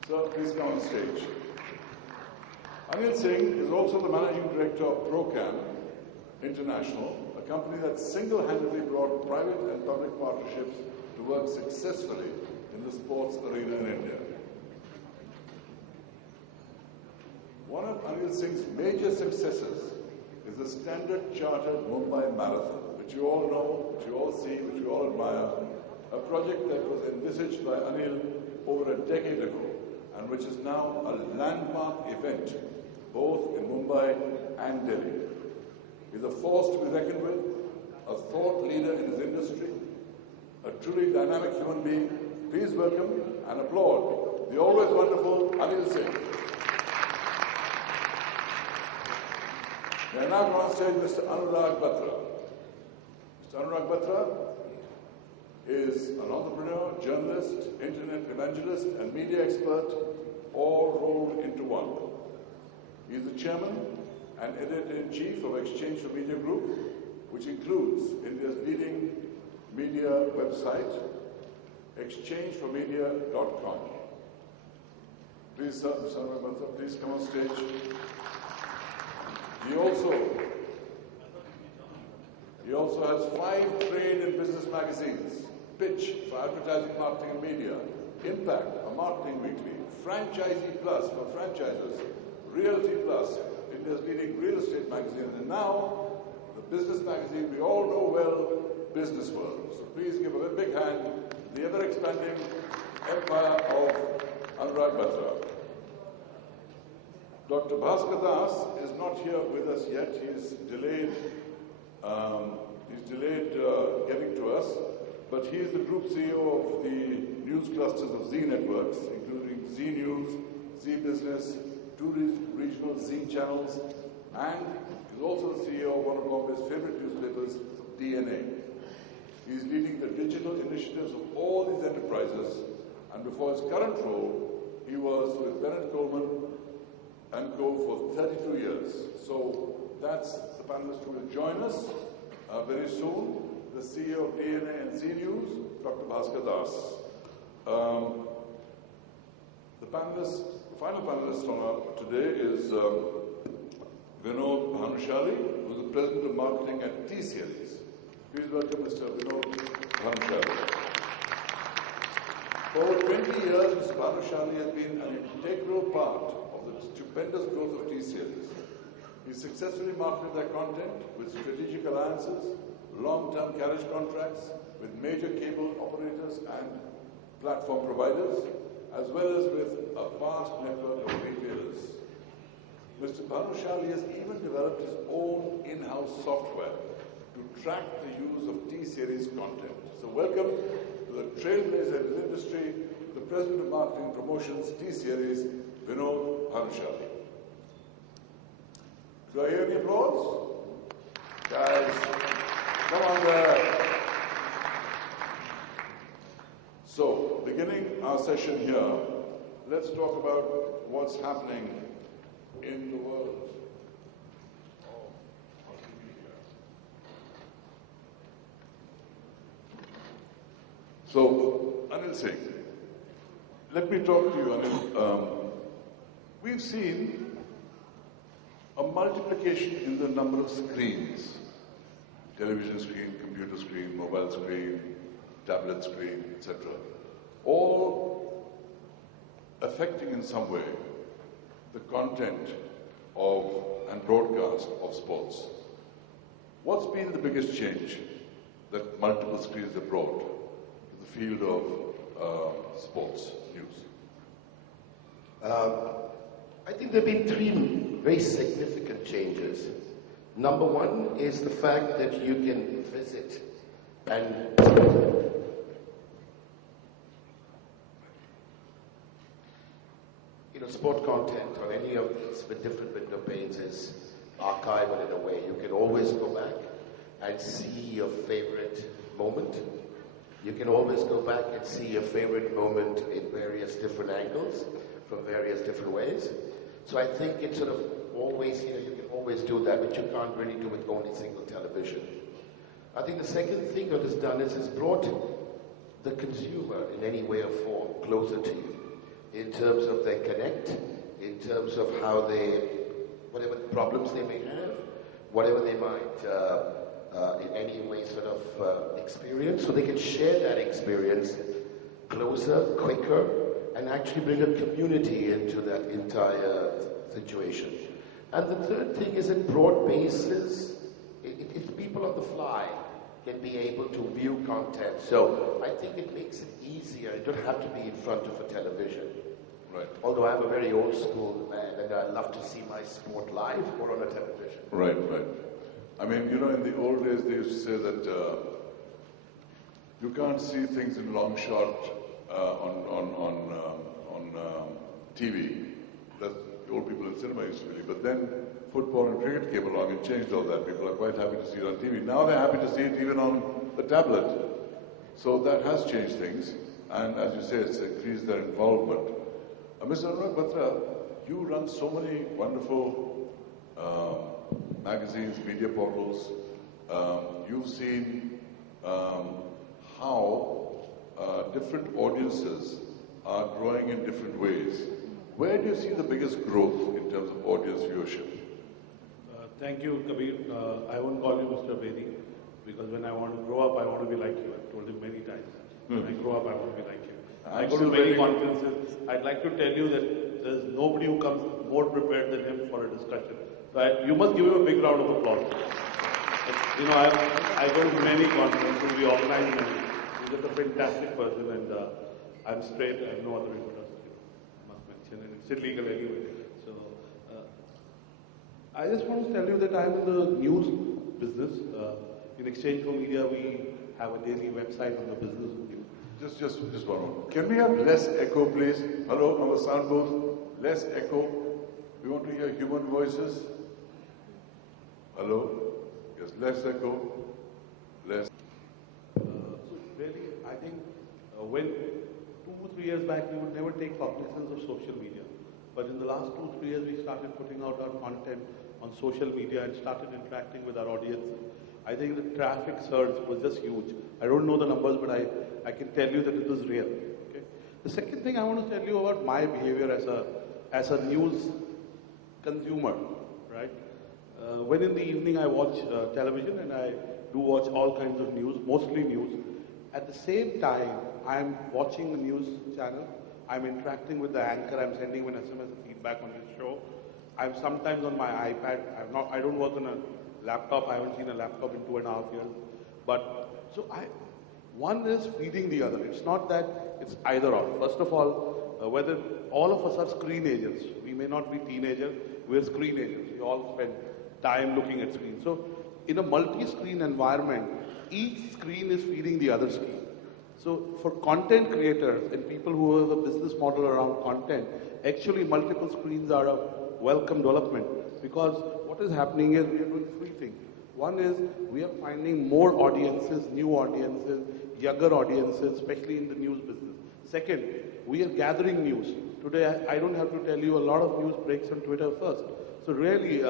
Sir, please come on stage. Anil Singh is also the Managing Director of Procam International, a company that single-handedly brought private and public partnerships to work successfully in the sports arena in India. One of Anil Singh's major successes is the Standard Chartered Mumbai Marathon, which you all know, which you all see, which you all admire, a project that was envisaged by Anil over a decade ago, and which is now a landmark event, both in Mumbai and Delhi. He's a force to be reckoned with, a thought leader in his industry, a truly dynamic human being. Please welcome and applaud the always wonderful Anil Singh. We are now on stage Mr. Anurag Batra. Mr. Anurag Batra is an entrepreneur, journalist, internet evangelist, and media expert, all rolled into one. He is the chairman and editor-in-chief of Exchange for Media Group, which includes India's leading media website, exchangeformedia.com. Please, sir, Mr. Anurag Batra, please come on stage. He also has 5 trade and business magazines: Pitch for advertising, marketing and media, Impact, a marketing weekly, Franchisee Plus for franchisers, Realty Plus, India's leading real estate magazine, and now the business magazine we all know well, Business World. So please give a big hand to the ever-expanding empire of Anurag Batra. Dr. Bhaskar Das is not here with us yet. He's delayed getting to us, but he is the Group CEO of the news clusters of Z Networks, including Z News, Z Business, 2 regional Z channels, and is also the CEO of one of Bombay's favorite newspapers, DNA. He is leading the digital initiatives of all these enterprises, and before his current role, he was with Bennett Coleman and Co. for 32 years. So that's the panelists who will join us very soon. The CEO of DNA and Z News, Dr. Bhaskar Das. The final panelist on today is Vinod Bhanushali, who is the President of Marketing at T-Series. Please welcome Mr. Vinod Bhanushali. For over 20 years, Mr. Bhanushali has been an integral part of the stupendous growth of T-Series. He successfully marketed their content with strategic alliances, long-term carriage contracts with major cable operators and platform providers, as well as with a vast network of retailers. Mr. Bhanushali has even developed his own in-house software to track the use of T-Series content. So welcome to the trailblazer in the industry, the President of Marketing Promotions, T-Series, Vinod Bhanushali. Do I hear any applause? Guys, come on there. So, beginning our session here, let's talk about what's happening in the world of multimedia. So, Anil Singh, let me talk to you, Anil. We've seen a multiplication in the number of screens. Television screen, computer screen, mobile screen, tablet screen, etc. All affecting in some way the content of and broadcast of sports. What's been the biggest change that multiple screens have brought to the field of sports news? I think there have been three very significant changes. Number one is the fact that you can visit and sport content on any of these with different window panes is archival in a way. You can always go back and see your favorite moment. You can always go back and see your favorite moment in various different angles, from various different ways. So I think it's sort of always, you can always do that, but you can't really do with only single television. I think the second thing that it's done is it's brought the consumer in any way or form closer to you, in terms of their connect, in terms of how they, whatever problems they may have, whatever they might in any way sort of experience, so they can share that experience closer, quicker, and actually bring a community into that entire situation. And the third thing is in broad bases, it's people on the fly can be able to view content. So I think it makes it easier. You don't have to be in front of a television. Right. Although I'm a very old school man and I love to see my sport live or on a television. Right, right. I mean, in the old days they used to say that you can't see things in long shot on TV. That's the old people in cinema used to believe. But then football and cricket came along and changed all that. People are quite happy to see it on TV. Now they're happy to see it even on the tablet. So that has changed things. And as you say, it's increased their involvement. Mr. Anurag Batra, you run so many wonderful magazines, media portals. You've seen how different audiences are growing in different ways. Where do you see the biggest growth in terms of audience viewership? Thank you, Kabir. I won't call you Mr. Bedi because when I want to grow up, I want to be like you. I've told him many times. When I grow up, I want to be like you. I go to many conferences. I'd like to tell you that there's nobody who comes more prepared than him for a discussion. So you must give him a big round of applause. I go to many conferences. We organize many. He's just a fantastic person, and I'm straight. I have no other university. I must mention, and it's illegal anyway. So I just want to tell you that I'm in the news business. In exchange for media, we have a daily website on the business of news. Just one more. Can we have less echo, please? Hello, on the sound booth. Less echo. We want to hear human voices. Hello? Yes, less echo. Less. So really, I think when 2-3 years back, we would never take cognizance of social media. But in the last 2-3 years, we started putting out our content on social media and started interacting with our audience. I think the traffic surge was just huge. I don't know the numbers, but I can tell you that it was real. Okay? The second thing I want to tell you about my behavior as a news consumer, right? When in the evening I watch television and I do watch all kinds of news, mostly news. At the same time, I'm watching the news channel. I'm interacting with the anchor. I'm sending him an SMS of feedback on his show. I'm sometimes on my iPad. I don't work on a laptop. I haven't seen a laptop in 2.5 years. But so One is feeding the other. It's not that it's either or. First of all, whether all of us are screenagers. We may not be teenagers, we're screenagers. We all spend time looking at screens. So in a multi-screen environment, each screen is feeding the other screen. So for content creators and people who have a business model around content, actually multiple screens are a welcome development, because what is happening is we are doing three things. One is we are finding more audiences, new audiences, younger audiences, especially in the news business. Second, we are gathering news. Today, I don't have to tell you, a lot of news breaks on Twitter first. So really,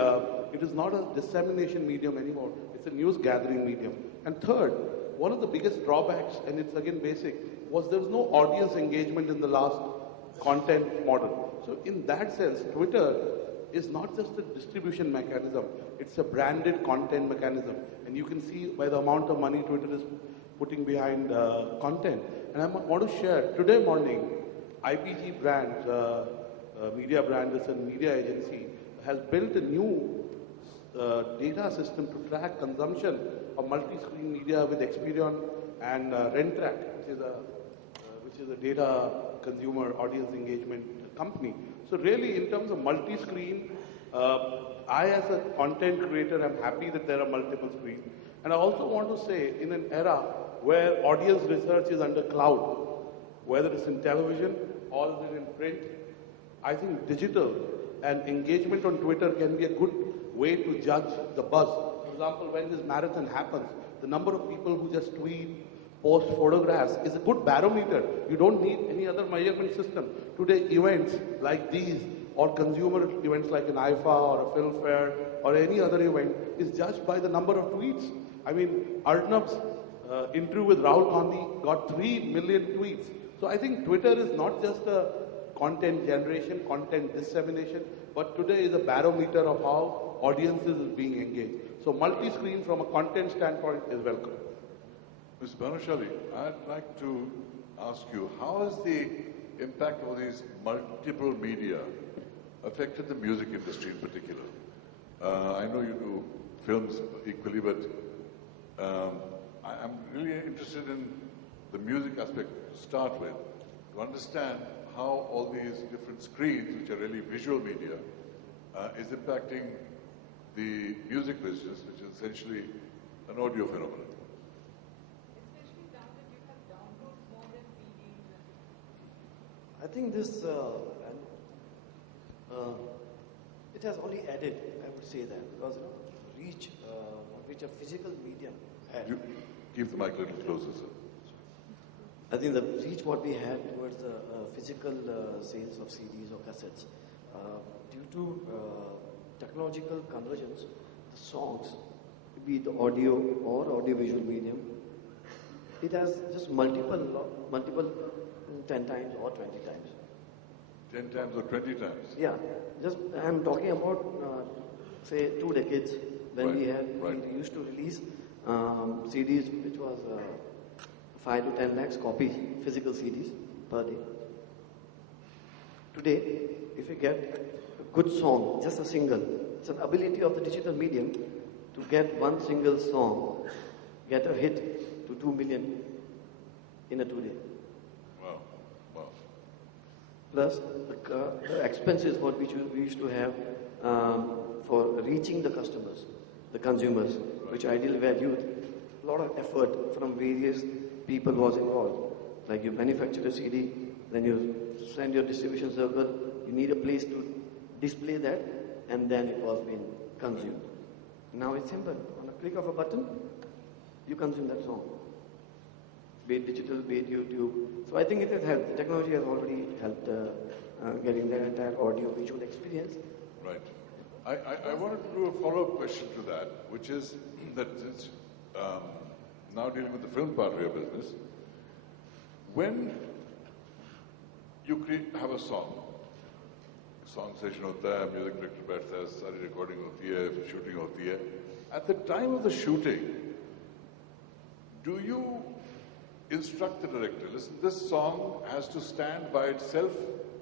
it is not a dissemination medium anymore. It's a news gathering medium. And third, one of the biggest drawbacks, and it's again basic, was there was no audience engagement in the last content model. So in that sense, Twitter is not just a distribution mechanism, it's a branded content mechanism. And you can see by the amount of money Twitter is putting behind content. And I want to share, today morning, IPG Brands, media brand, is a media agency, has built a new data system to track consumption of multi-screen media with Experion and Rentrack, which is a data consumer audience engagement company. So really, in terms of multi-screen, I as a content creator am happy that there are multiple screens. And I also want to say, in an era where audience research is under cloud, whether it's in television or in print, I think digital and engagement on Twitter can be a good way to judge the buzz. For example, when this marathon happens, the number of people who just tweet, post photographs is a good barometer. You don't need any other measurement system. Today, events like these or consumer events like an IFA or a film fair or any other event is judged by the number of tweets. I mean, Arnab's interview with Rahul Gandhi got 3 million tweets. So I think Twitter is not just a content generation, content dissemination, but today is a barometer of how audiences is being engaged. So multi-screen from a content standpoint is welcome. Ms. Bhanushali, I'd like to ask you, how has the impact of these multiple media affected the music industry in particular? I know you do films equally, but I'm really interested in the music aspect to start with, to understand how all these different screens, which are really visual media, is impacting the music business, which is essentially an audio phenomenon. I think this, it has only added, I would say that, because reach, which a physical medium had. You keep the mic a little closer, sir. I think the reach what we had towards the physical sales of CDs or cassettes, due to technological convergence, the songs, be it audio or audiovisual medium, it has just multiple 10 times or 20 times. 10 times or 20 times? Yeah, just I'm talking about, say, 2 decades when we used to release CDs, which was 5 to 10 lakhs copies, physical CDs per day. Today, if you get a good song, just a single, it's an ability of the digital medium to get one single song, get a hit to 2 million in a 2 day. Wow, wow. Plus the expenses what we used to have for reaching the customers, the consumers, which ideally valued, a lot of effort from various people was involved. Like you manufacture a CD, then you send your distribution circle, you need a place to display that, and then it was being consumed. Now it's simple. On a click of a button, you consume that song. Be it digital, be it YouTube. So I think it has helped. The technology has already helped getting the entire audio visual experience. Right. I wanted to do a follow-up question to that, which is that since now dealing with the film part of your business, when you have a song session होता है, music director बैठता है, सारी recording होती है, shooting होती है. At the time of the shooting, do you instruct the director, listen, this song has to stand by itself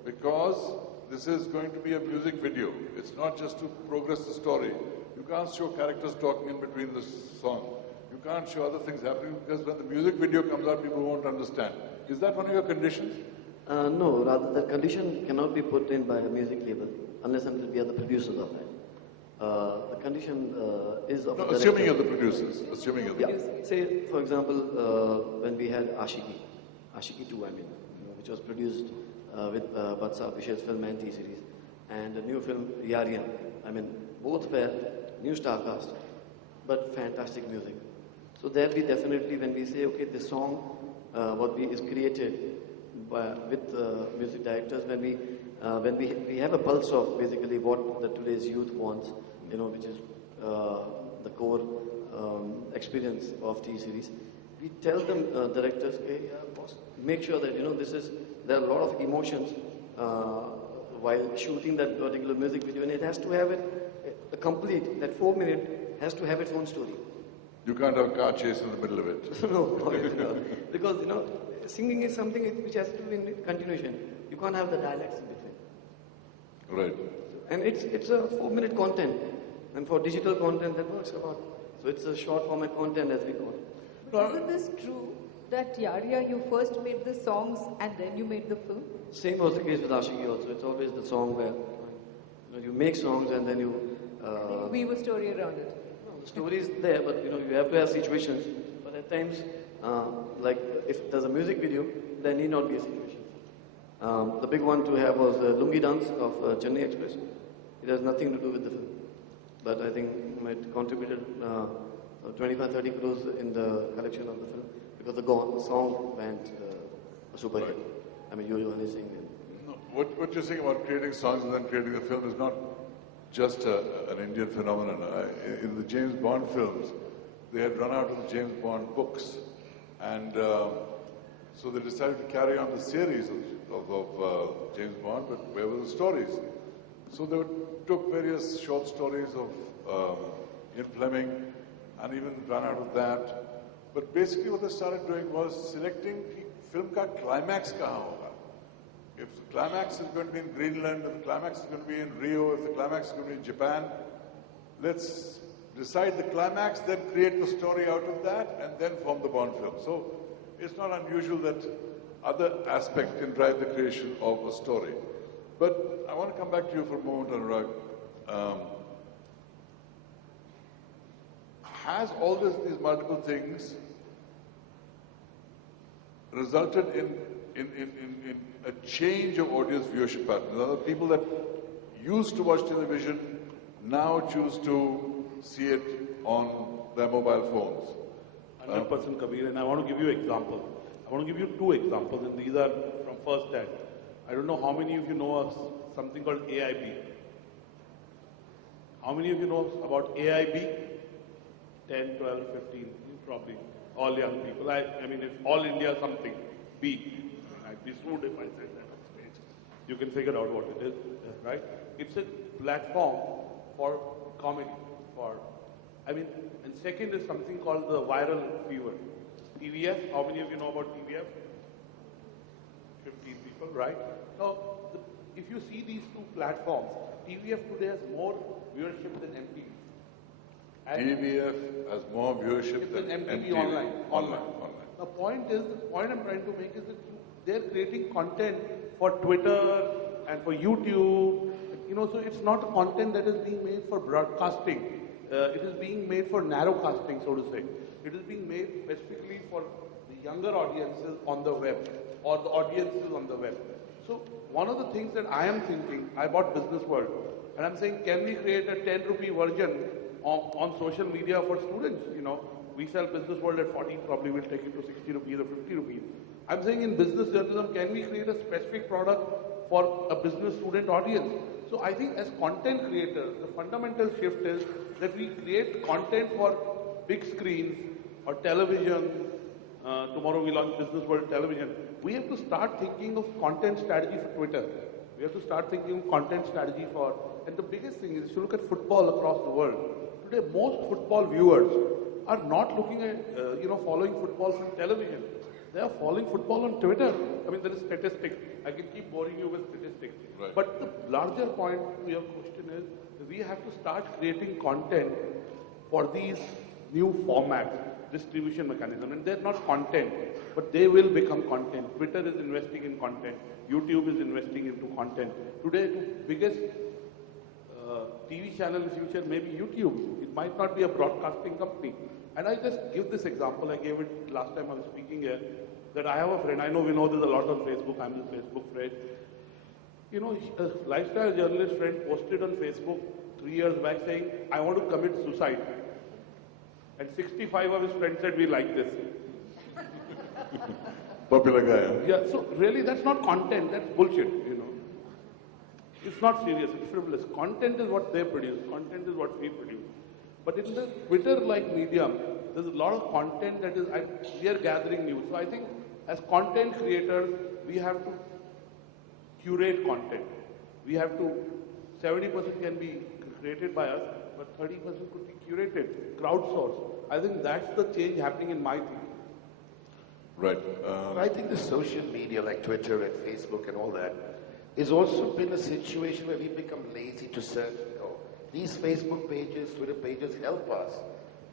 because this is going to be a music video. It's not just to progress the story. You can't show characters talking in between the song. You can't show other things happening because when the music video comes out, people won't understand. Is that one of your conditions? No, rather the condition cannot be put in by a music label unless until we are the producers of that. The condition is of No, the assuming you're director. the producers. Assuming you're the Yeah. Say, for example, when we had Ashiki 2, I mean, which was produced with Batsa Vishay's film and T-series, and the new film Yariyan. I mean, both were new star cast, but fantastic music. So there we definitely, when we say, okay, this song, is created with music directors, when we have a pulse of basically what the today's youth wants, which is the core experience of T-series. We tell them, directors, okay, boss, make sure that, there are a lot of emotions while shooting that particular music video, and it has to have a complete, that 4 minute has to have its own story. You can't have a car chase in the middle of it. No, because, singing is something which has to be in continuation. You can't have the dialects in between. Right. And it's a 4 minute content. And for digital content, that works a lot. So it's a short format content, as we call it. But isn't this true that Yariya, you first made the songs and then you made the film? Same was the case with Ashiki also. It's always the song where you make songs and then you weave a story around it. The story is there, but you have to have situations. But at times, like if there's a music video, there need not be a situation. The big one to have was Lungi Dance of Chennai Express. It has nothing to do with the film. But I think it contributed 25-30 crores in the collection of the film because the song went a super hit. I mean, you're only saying that. No, what you're saying about creating songs and then creating a film is not just an Indian phenomenon. In the James Bond films, they had run out of the James Bond books. And so they decided to carry on the series of James Bond, but where were the stories? So they took various short stories of Ian Fleming and even ran out of that. But basically what they started doing was selecting film ka climax kahan hoga. If the climax is going to be in Greenland, if the climax is going to be in Rio, if the climax is going to be in Japan, let's decide the climax, then create the story out of that, and then form the Bond film. So it's not unusual that other aspects can drive the creation of a story. But I want to come back to you for a moment, Anurag. Has all these multiple things resulted in a change of audience viewership patterns? Other people that used to watch television now choose to see it on their mobile phones. 100% Kabir, and I want to give you an example. I want to give you 2 examples, and these are from first hand. I don't know how many of you know of something called AIB. How many of you know about AIB? 10, 12, 15, probably all young people. I mean, if all India something, B. I'd be sued if I said that on stage. You can figure out what it is, right? It's a platform for comedy, and second is something called the viral fever. TVF, how many of you know about TVF? 15 people, right? So, if you see these 2 platforms, TVF today has more viewership than MTV. TVF has more viewership than MTV online. The point I'm trying to make is that they're creating content for Twitter and for YouTube. So it's not a content that is being made for broadcasting. It is being made for narrowcasting, so to say. It is being made specifically for the younger audiences on the web or the audiences on the web. So one of the things that I am thinking, I bought Business World, and I'm saying, can we create a 10 rupee version on social media for students? We sell Business World at 40, probably we'll take it to 60 rupees or 50 rupees. I'm saying in business journalism, can we create a specific product for a business student audience? So I think as content creators, the fundamental shift is that we create content for big screens or television. Tomorrow we launch Business World Television. We have to start thinking of content strategy for Twitter. We have to start thinking of content strategy for, and the biggest thing is, if you look at football across the world, today most football viewers are not looking at, following football from television. They are following football on Twitter. I mean, there is statistics. I can keep boring you with statistics. Right. But the larger point to your question is, we have to start creating content for these new formats. distribution mechanism, and they're not content, but they will become content. Twitter is investing in content. YouTube is investing into content. Today, the biggest TV channel in the future may be YouTube. It might not be a broadcasting company. And I just give this example. I gave it last time I was speaking here, that I have a friend. I know we know there's a lot on Facebook. I'm his Facebook friend. You know, a lifestyle journalist friend posted on Facebook 3 years back saying, I want to commit suicide. And 65 of his friends said, we like this. Popular guy, huh? Yeah, so really that's not content, that's bullshit, you know. It's not serious, it's frivolous. Content is what they produce, content is what we produce. But in the Twitter-like medium, there's a lot of content that is, we are gathering news. So I think as content creators, we have to curate content. We have to, 70% can be created by us, but 30% could be curated, crowdsourced. I think that's the change happening in my thinking. Right. I think the social media like Twitter and Facebook and all that has also been a situation where we've become lazy to search. These Facebook pages, Twitter pages help us.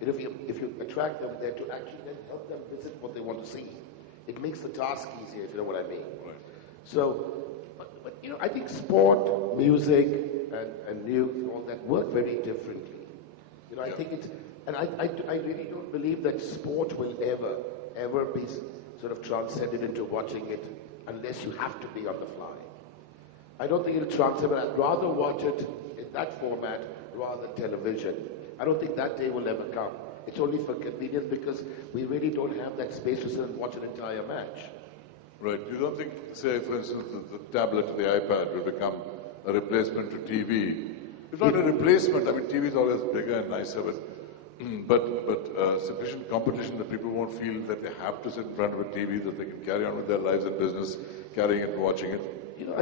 If you attract them there to actually then help them visit what they want to see. It makes the task easier, if you know what I mean. Right. So, but you know, I think sport, music, and news and all that work very differently. You know, I think it's, and I really don't believe that sport will ever be sort of transcended into watching it unless you have to be on the fly. I don't think it'll transcend, but I'd rather watch it in that format rather than television. I don't think that day will ever come. It's only for convenience because we really don't have that space to sit and watch an entire match. Right. You don't think, say, for instance, the tablet or the iPad will become a replacement to TV? It's not a replacement. I mean, TV is always bigger and nicer, but sufficient competition that people won't feel that they have to sit in front of a TV, that they can carry on with their lives and business, carrying it and watching it. You know,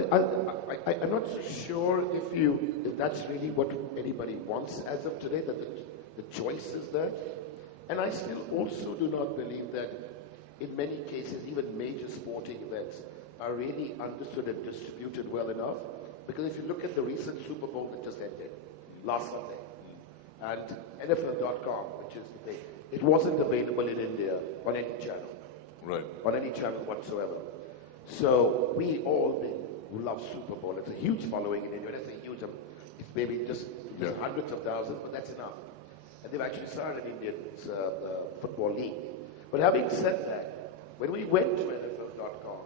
I'm not so sure if that's really what anybody wants as of today, that the choice is there. And I still also do not believe that in many cases, even major sporting events are really understood and distributed well enough. Because if you look at the recent Super Bowl that just ended last Sunday, and NFL.com, which is the thing, it wasn't available in India on any channel. Right. On any channel whatsoever. So we all who love Super Bowl, it's a huge following in India. It's a huge, it's maybe just hundreds of thousands, but that's enough. And they've actually started an Indian football league. But having said that, when we went to NFL.com,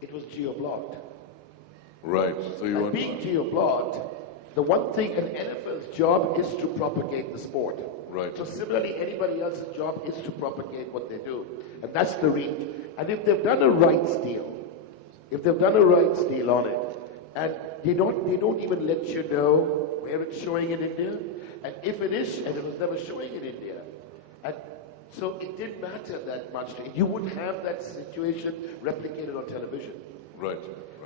it was geo-blocked. Right. So you want being geo-blocked, the one thing an NFL's job is to propagate the sport. Right. So similarly, anybody else's job is to propagate what they do. And that's the reach. And if they've done a rights deal, on it, and they don't even let you know where it's showing in India, and if it is, and it was never showing in India, and so it didn't matter that much. You wouldn't have that situation replicated on television. Right.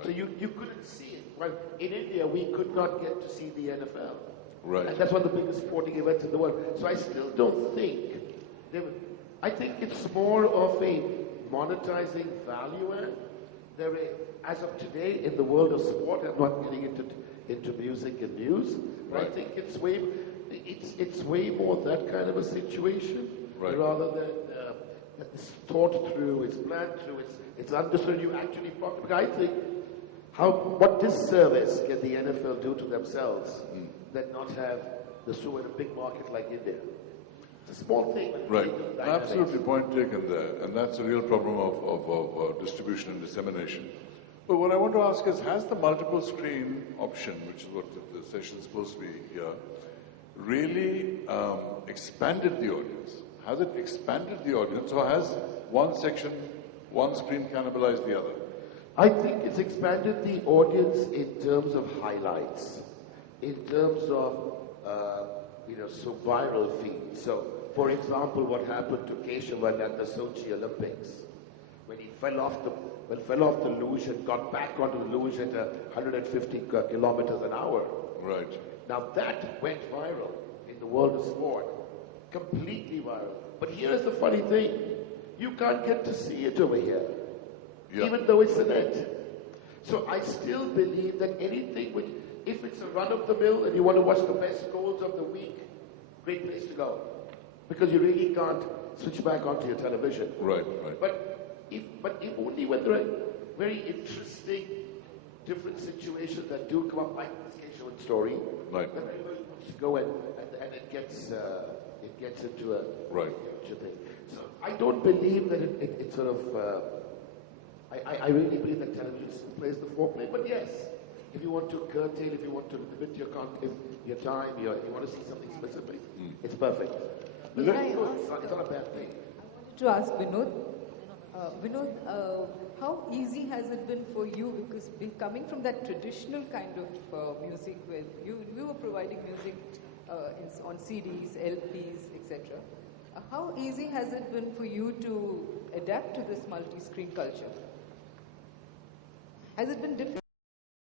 So you couldn't see it. Well, in India, we could not get to see the NFL. Right. And that's one of the biggest sporting events in the world. So I still don't think, I think it's more of a monetizing value add. As of today, in the world of sport, I'm not getting into music and news, but I think it's way more that kind of a situation, rather than it's thought through, it's planned through, it's understood. You actually profit. I think what disservice can the NFL do to themselves that not have the so in a big market like India? It's a small thing. Right. Absolutely, point taken there. And that's a real problem of distribution and dissemination. But what I want to ask is, has the multiple screen option, which is what the session is supposed to be here, really expanded the audience? Has it expanded the audience, or has one section, one screen cannibalized the other? I think it's expanded the audience in terms of highlights, in terms of so viral feeds. So, for example, what happened to Keshavan at the Sochi Olympics, when he fell off the luge and got back onto the luge at 150 kilometers an hour. Right. Now that went viral in the world of sport, completely viral. But here's the funny thing: you can't get to see it over here, even though it's the net. So I still believe that anything which, if it's a run-of-the-mill and you want to watch the best goals of the week, great place to go. Because you really can't switch back onto your television. Right. But if only when there are very interesting, different situations that do come up, like this casual story, right, then everybody wants to go and it gets into a future thing. So I don't believe that it sort of. I really believe that television plays the foreplay. But yes, if you want to curtail, if you want to limit your time, you want to see something specific, it's perfect. But Can I it's not a bad thing. To ask Vinod, how easy has it been for you, because coming from that traditional kind of music where you were providing music on CDs, LPs, etc. How easy has it been for you to adapt to this multi-screen culture? Has it been difficult?